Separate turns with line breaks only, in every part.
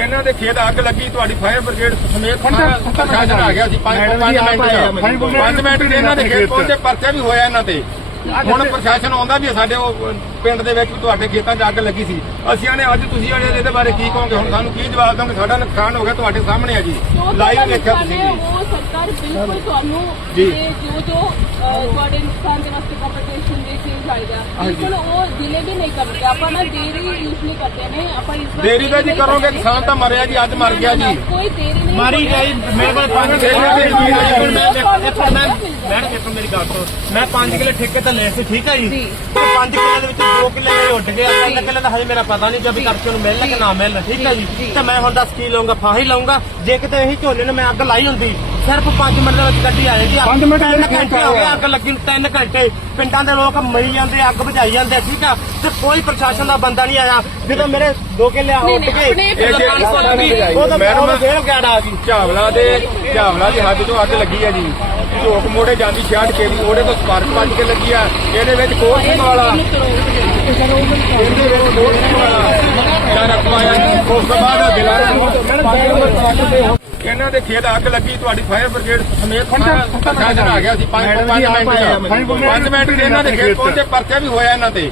ਇਹਨਾਂ ਦੇ ਖੇਤ ਅੱਗ ਲੱਗੀ ਤੁਹਾਡੀ ਫਾਇਰ ਬ੍ਰਿਗੇਡ ਸਮੇਤ ਸਾਰਾ ਪ੍ਰਸ਼ਾਸਨ ਆ ਗਿਆ ਸੀ 5 5 ਮਿੰਟ 5 ਮਿੰਟ ਦੇ ਇਹਨਾਂ ਦੇ ਖੇਤ ਪਹੁੰਚੇ ਪਰਚਾ ਵੀ ਹੋਇਆ ਇਹਨਾਂ ਤੇ। ਹੁਣ ਪ੍ਰਸ਼ਾਸਨ ਆਉਂਦਾ ਵੀ ਸਾਡੇ ਉਹ ਪਿੰਡ ਦੇ ਵਿੱਚ ਤੁਹਾਡੇ ਖੇਤਾਂ 'ਚ ਅੱਗ ਲੱਗੀ ਸੀ। ਅਸੀਂ ਆਨੇ ਅੱਜ ਤੁਸੀਂ ਜਿਹੜੇ ਇਹਦੇ ਬਾਰੇ ਕੀ ਕਹੋਗੇ? ਹੁਣ ਸਾਨੂੰ ਕੀ ਜਵਾਬ ਦੋਗੇ ਸਾਡਾ ਨੁਕਸਾਨ ਹੋ ਗਿਆ ਤੁਹਾਡੇ ਸਾਹਮਣੇ ਆ ਜੀ। ਲਾਈਵ ਦੇਖਿਆ ਤੁਸੀਂ ਜੀ
ਉਹ ਸਰਕਾਰ ਬਿਲਕੁਲ ਤੁਹਾਨੂੰ
ਜੀ।
ਜੋ ਤੁਹਾਡੇ ਨੁਕਸਾਨ ਦੇ ਵਾਸਤੇ ਕੰਪਨਸੇਸ਼ਨ ਦੇ ਚੀਜ਼ ਆਏਗਾ ਬਿਲਕੁਲ ਉਹ ਜ਼ਿਲ੍ਹੇ ਵੀ ਨਹੀਂ ਕਰਦੇ। ਆਪਾਂ ਨਾ ਦੇਰੀ ਯੂਜ਼ ਨਹੀਂ ਕਰਦੇ ਨੇ। ਆਪਾਂ ਇਸ ਵਾਰ
ਦੇਰੀ ਦਾ ਜੀ ਕਰੋਗੇ ਕਿਸਾਨ ਤਾਂ ਮਰਿਆ ਜੀ ਅੱਜ ਮਰ ਗਿਆ ਜੀ।
ਕੋਈ ਦੇਰੀ ਨਹੀਂ
ਮਾਰੀ ਗਈ। ਮੇਰੇ ਕੋਲ ਪੰਜ
ਛੇ
ਕਿੱਲੇ
ਕਿੱਲੇ।
ਮੈਂ ਇੱਕ ਮੇਰੀ ਗੱਲ ਸੁਣੋ। ਮੈਂ 5 ਕਿੱਲੇ ਠੇਕੇ ਤੇ ਲਏ ਸੀ ਠੀਕ ਹੈ ਜੀ?
ਜੀ।
ਤੇ 5 ਕਿੱਲੇ ਦੇ ਵਿੱਚ 2 ਕਿੱਲੇ ਮੇਰੇ ਉੱਡ ਗਏ 3 ਕਿੱਲੇ ਦਾ ਹਜੇ ਮੇਰਾ ਪਤਾ ਨਹੀਂ ਜਦ ਕਰਕੇ ਨੂੰ ਮਿਲਣਾ ਕਿ ਨਾ ਮਿਲਣਾ ਠੀਕ ਹੈ ਜੀ? ਤੇ ਮੈਂ ਹੁਣ ਦੱਸ ਕੀ ਲਵਾਂਗਾ ਫਾਹੀ ਲਵਾਂਗਾ ਜੇ ਕਿਤੇ ਇਹੀ ਝੋਨੇ ਨੂੰ ਮੈਂ ਅੱਗ ਲਾਈ ਹੁੰਦੀ ਸਿਰਫ 5 ਮਿੰਟ ਦੇ ਵਿੱਚ ਗੱਡੀ ਆਏਗੀ 5 ਮਿੰਟ ਘੰਟੇ ਹੋ ਗਏ ਅੱਗ ਲੱਗੀ ਨੂੰ 3 ਘੰਟੇ। ਪਿੰਡਾਂ ਦੇ ਲੋਕ ਮਰੀ ਜਾਂਦੇ ਅੱਗ ਬੁਝਾਈ ਜਾਂਦੇ ਠੀਕ ਆ? ਤੇ ਕੋਈ ਪ੍ਰਸ਼ਾਸਨ ਦਾ ਬੰਦਾ ਨਹੀਂ ਆਇਆ। ਜਦੋਂ ਮੇਰੇ 2 ਕਿੱਲੇ ਆ ਉੱਡ ਗਏ।
ਇਹ ਜੇ-
ਉਹ ਤਾਂ
ਮੈਡਮ-
ਫੇਰ ਆ ਗਈ।
ਝਾਵਲਾ ਦੇ ਝਾਵਲਾ ਦੀ ਹੱਦ ਤੋਂ ਅੱਗ ਲੱਗੀ ਹੈ ਜੀ। ਝੋਕ ਮੋੜੇ ਜਾਂਦੀ 66 ਕੇ ਦੀ ਉਹਦੇ ਤੋਂ ਸਪਾਰਕ ਵੱਜ ਕੇ ਲੱਗੀ ਆ। ਇਹਦੇ ਵਿੱਚ ਕੋਟ ਸਿੰਘ ਵਾਲਾ ਇਹਦੇ ਵਿੱਚ ਕੋਟ ਸਿੰਘ ਵਾਲਾ ਦਾ ਰਖਵਾਇਆ ਉਸ ਤੋਂ ਬਾਅਦ ਦਿਲਾਰਾ ਇਹਨਾਂ ਦੇ ਖੇਤ ਅੱਗ ਲੱਗੀ ਤੁਹਾਡੀ ਫਾਇਰ ਬ੍ਰਿਗੇਡ ਸਮੇਤ ਪ੍ਰਸ਼ਾਸਨ ਆ ਗਿਆ ਸੀ 5 5 ਮਿੰਟ 5 ਮਿੰਟ ਦੇ ਇਹਨਾਂ ਦੇ ਖੇਤ ਪਹੁੰਚੇ ਪਰਚਾ ਵੀ ਹੋਇਆ ਇਹਨਾਂ ਤੇ।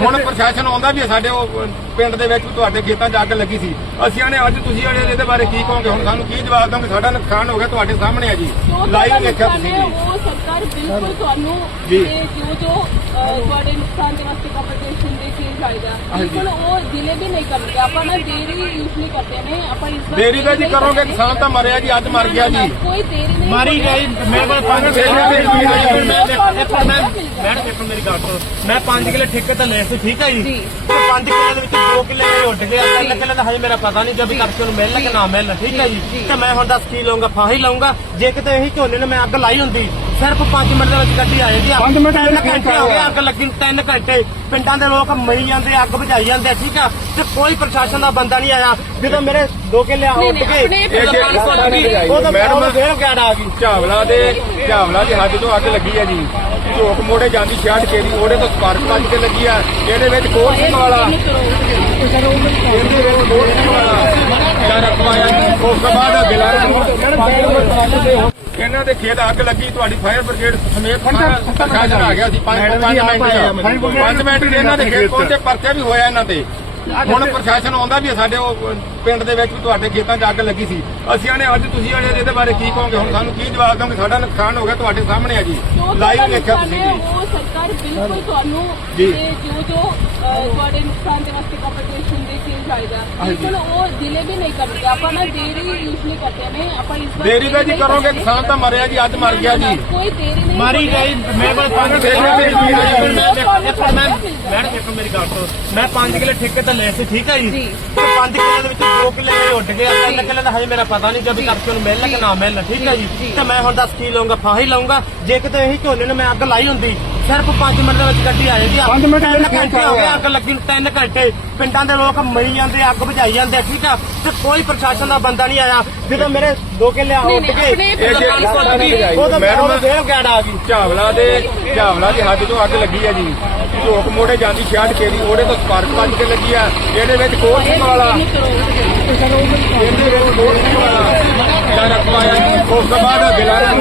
ਹੁਣ ਪ੍ਰਸ਼ਾਸਨ ਆਉਂਦਾ ਵੀ ਸਾਡੇ ਉਹ ਪਿੰਡ ਦੇ ਵਿੱਚ ਤੁਹਾਡੇ ਖੇਤਾਂ 'ਚ ਅੱਗ ਲੱਗੀ ਸੀ। ਅਸੀਂ ਆਨੇ ਅੱਜ ਤੁਸੀਂ ਜਿਹੜੇ ਇਹਦੇ ਬਾਰੇ ਕੀ ਕਹੋਗੇ? ਹੁਣ ਸਾਨੂੰ ਕੀ ਜਵਾਬ ਦੋਗੇ? ਸਾਡਾ ਨੁਕਸਾਨ ਹੋ ਗਿਆ ਤੁਹਾਡੇ ਸਾਹਮਣੇ ਆ ਜੀ। ਲਾਈਵ ਦੇਖਿਆ ਤੁਸੀਂ ਜੀ
ਉਹ ਸਰਕਾਰ ਬਿਲਕੁਲ ਤੁਹਾਨੂੰ
ਜੀ।
ਇਹ ਜੋ ਤੁਹਾਡੇ ਨੁਕਸਾਨ ਦੇ ਵਾਸਤੇ ਕੰਪਨਸੇਸ਼ਨ ਦੇ ਜ਼ਿਲ੍ਹੇ ਵੀ ਨਹੀਂ ਕਰਦੇ ਆਪਾਂ ਨਾ ਦੇਰੀ ਯੂਜ਼ ਨਹੀਂ ਕਰਦੇ ਨੇ ਆਪਾਂ ਇਸ ਵਾਰ
ਦੇਰੀ ਦਾ ਜੀ ਕਰੋਗੇ ਕਿਸਾਨ ਤਾਂ ਮਰਿਆ ਜੀ ਅੱਜ ਮਰ ਗਿਆ ਜੀ।
ਕੋਈ ਦੇਰੀ ਨਹੀਂ
ਮਾਰੀ ਗਈ ਮੇਰੇ ਕੋਲ ਪੰਜ
ਛੇ ਕਿੱਲੇ।
ਮੈਂ ਮੈਂ ਮੈਡਮ ਇੱਕ ਮੇਰੀ ਗੱਲ ਸੁਣੋ। ਮੈਂ 5 ਕਿੱਲੇ ਠੇਕੇ ਤੇ ਲਏ ਸੀ ਠੀਕ ਹੈ ਜੀ?
ਜੀ।
ਤੇ 5 ਕਿੱਲੇ ਦੇ ਵਿੱਚ 2 ਕਿੱਲੇ ਮੇਰੇ ਉੱਡ ਗਏ 3 ਕਿੱਲੇ ਦਾ ਹਜੇ ਮੇਰਾ ਪਤਾ ਨਹੀਂ ਜਦ ਕਰਕੇ ਨੂੰ ਮਿਲਣਾ ਕਿ ਨਾ ਮਿਲਣਾ ਠੀਕ ਹੈ ਜੀ? ਤੇ ਮੈਂ ਹੁਣ ਦੱਸ ਕੀ ਲਵਾਂਗਾ ਫਾਹੀ ਲਵਾਂਗਾ ਜੇ ਕਿਤੇ ਇਹੀ ਝੋਨੇ ਨੂੰ ਮੈਂ ਅੱਗ ਲਾਈ ਹੁੰਦੀ ਸਿਰਫ 5 ਮਿੰਟ ਦੇ ਵਿੱਚ ਗੱਡੀ ਆਏਗੀ 5 ਮਿੰਟ ਘੰਟੇ ਹੋ ਗਏ ਅੱਗ ਲੱਗੀ ਨੂੰ 3 ਘੰਟੇ। ਪਿੰਡਾਂ ਦੇ ਲੋਕ ਮਰੀ ਜਾਂਦੇ ਅੱਗ ਬੁਝਾਈ ਜਾਂਦੇ ਠੀਕ ਆ? ਤੇ ਕੋਈ ਪ੍ਰਸ਼ਾਸਨ ਦਾ ਬੰਦਾ ਨਹੀਂ ਆਇਆ। ਜਦੋਂ ਮੇਰੇ 2 ਕਿੱਲੇ
ਨਹੀਂ,
ਗਏ ਉਹ ਤਾਂ
ਮੈਡਮ-
ਫੇਰ ਗਾੜਾ ਆ ਗਈ।
ਝਾਵਲਾ ਦੇ ਝਾਵਲਾ ਦੀ ਹੱਦ ਤੋਂ ਅੱਗ ਲੱਗੀ ਹੈ ਜੀ। ਝੋਕ ਮੋੜੇ ਜਾਂਦੀ 66 ਕੇ ਦੀ ਉਹਦੇ ਤੋਂ ਸਪਾਰਕ ਵੱਜ ਕੇ ਲੱਗੀ ਆ। ਇਹਦੇ ਵਿੱਚ ਕੋਟ ਸਿੰਘ ਵਾਲਾ ਇਹਦੇ ਵਿੱਚ ਸਿੰਘ ਵਾਲਾ ਦਾ ਰਖਵਾਇਆ ਜੀ। ਉਸ ਤੋਂ ਬਾਅਦ ਦਿਲਾਰਾ ਇਹਨਾਂ ਦੇ ਖੇਤ ਅੱਗ ਲੱਗੀ ਤੁਹਾਡੀ ਫਾਇਰ ਬ੍ਰਿਗੇਡ ਸਮੇਤ ਪ੍ਰਸ਼ਾਸਨ ਆ ਗਿਆ ਸੀ 5 5 ਮਿੰਟ 5 ਮਿੰਟ ਇਹਨਾਂ ਦੇ ਖੇਤ ਪਹੁੰਚੇ ਪਰਚਾ ਵੀ ਹੋਇਆ ਇਹਨਾਂ ਤੇ। ਹੁਣ ਪ੍ਰਸ਼ਾਸਨ ਆਉਂਦਾ ਵੀ ਸਾਡੇ ਉਹ ਪਿੰਡ ਦੇ ਵਿੱਚ ਵੀ ਤੁਹਾਡੇ ਖੇਤਾਂ 'ਚ ਅੱਗ ਲੱਗੀ ਸੀ। ਅਸੀਂ ਆਨੇ ਅੱਜ ਤੁਸੀਂ ਜਿਹੜੇ ਇਹਦੇ ਬਾਰੇ ਕੀ ਕਹੋਗੇ? ਹੁਣ ਸਾਨੂੰ ਕੀ ਜਵਾਬ ਦੋਗੇ ਸਾਡਾ ਨੁਕਸਾਨ ਹੋ ਗਿਆ ਤੁਹਾਡੇ ਸਾਹਮਣੇ ਆ ਜੀ। ਲਾਈਵ ਦੇਖਿਆ ਤੁਸੀਂ ਜੀ।
ਉਹ ਸਰਕਾਰ ਬਿਲਕੁਲ ਤੁਹਾਨੂੰ
ਜੀ।
ਇਹ ਜੋ ਜੋ ਅਹ, ਤੁਹਾਡੇ ਨੁਕਸਾਨ ਦੇ ਵਾਸਤੇ ਕੰਪਨਸੇਸ਼ਨ ਦੇ ਚੀਜ਼ ਆਏਗਾ ਬਿਲਕੁਲ ਉਹ ਜ਼ਿਲ੍ਹੇ ਵੀ ਨਹੀਂ ਕਰਦੇ ਆਪਾਂ ਨਾ ਦੇਰੀ ਯੂਜ਼ ਨਹੀਂ ਕਰਦੇ ਨੇ ਆਪਾਂ ਇਸ ਵਾਰ
ਦੇਰੀ ਦਾ ਜੀ ਕਰੋਗੇ ਕਿਸਾਨ ਤਾਂ ਮਰਿਆ ਜੀ ਅੱਜ ਮਰ ਗਿਆ ਜੀ।
ਕੋਈ ਦੇਰੀ ਨਹੀਂ
ਮਾਰੀ ਗਈ ਮੇਰੇ ਕੋਲ ਪੰਜ
ਛੇ ਕਿੱਲੇ ਜ਼ਮੀਨ ਹੈ ਜੀ।
ਮੈਂ ਮੈਡਮ ਇੱਕ ਮੇਰੀ ਗੱਲ ਸੁਣੋ। ਮੈਂ 5 ਕਿੱਲੇ ਠੇਕੇ ਤੇ ਲਏ ਸੀ ਠੀਕ ਹੈ ਜੀ?
ਜੀ।
ਤੇ 5 ਕਿੱਲੇ ਦੇ ਵਿੱਚ 2 ਕਿੱਲੇ ਉੱਡ ਗਏ ਆ 3 ਕਿੱਲੇ ਦਾ ਹਜੇ ਮੇਰਾ ਪਤਾ ਨਹੀਂ ਜਦ ਕਰਕੇ ਨੂੰ ਮਿਲਣਾ ਕਿ ਨਾ ਮਿਲਣਾ ਠੀਕ ਹੈ ਜੀ? ਤੇ ਮੈਂ ਹੁਣ ਦੱਸ ਕੀ ਲਵਾਂਗਾ ਫਾਹੀ ਲਵਾਂਗਾ ਜੇ ਕਿਤੇ ਇਹੀ ਝੋਨੇ ਨੂੰ ਮੈਂ ਅੱਗ ਲਾਈ ਹੁੰਦੀ ਸਿਰਫ 5 ਮਿੰਟ ਦੇ ਵਿੱਚ ਗੱਡੀ ਆਏਗੀ 5 ਮਿੰਟ ਘੰਟੇ ਹੋ ਗਏ ਅੱਗ ਲੱਗੀ ਨੂੰ 3 ਘੰਟੇ। ਪਿੰਡਾਂ ਦੇ ਲੋਕ ਮਰੀ ਜਾਂਦੇ ਅੱਗ ਬੁਝਾਈ ਜਾਂਦੇ ਠੀਕ ਆ? ਤੇ ਕੋਈ ਪ੍ਰਸ਼ਾਸਨ ਦਾ ਬੰਦਾ ਨਹੀਂ ਆਇਆ। ਜਦੋਂ ਮੇਰੇ 2 ਕਿੱਲੇ ਆ
ਨਹੀਂ,
ਉੱਡ
ਨਹੀਂ,
ਗਏ
ਆਪਣੇ
ਇਹ ਜੇ-
ਉਹ ਤਾਂ
ਮੈਡਮ-
ਫੇਰ ਗਾੜਾ ਆ ਗਈ।
ਝਾਵਲਾ ਦੇ ਝਾਵਲਾ ਦੀ ਹੱਦ ਤੋਂ ਅੱਗ ਲੱਗੀ ਹੈ ਜੀ। ਝੋਕ ਮੋੜੇ ਜਾਂਦੀ 66 ਕੇ ਦੀ ਉਹਦੇ ਤੋਂ ਸਪਾਰਕ ਵੱਜ ਕੇ ਲੱਗੀ ਆ। ਇਹਦੇ ਵਿੱਚ ਕੋਟ ਸਿੰਘ ਵਾਲਾ। ਇਹਦੇ ਵਿੱਚ ਕੋਟ ਸਿੰਘ ਵਾਲਾ। ਦਾ ਉਸ ਤੋਂ ਬਾਅਦ ਦਿਲਾਰਾ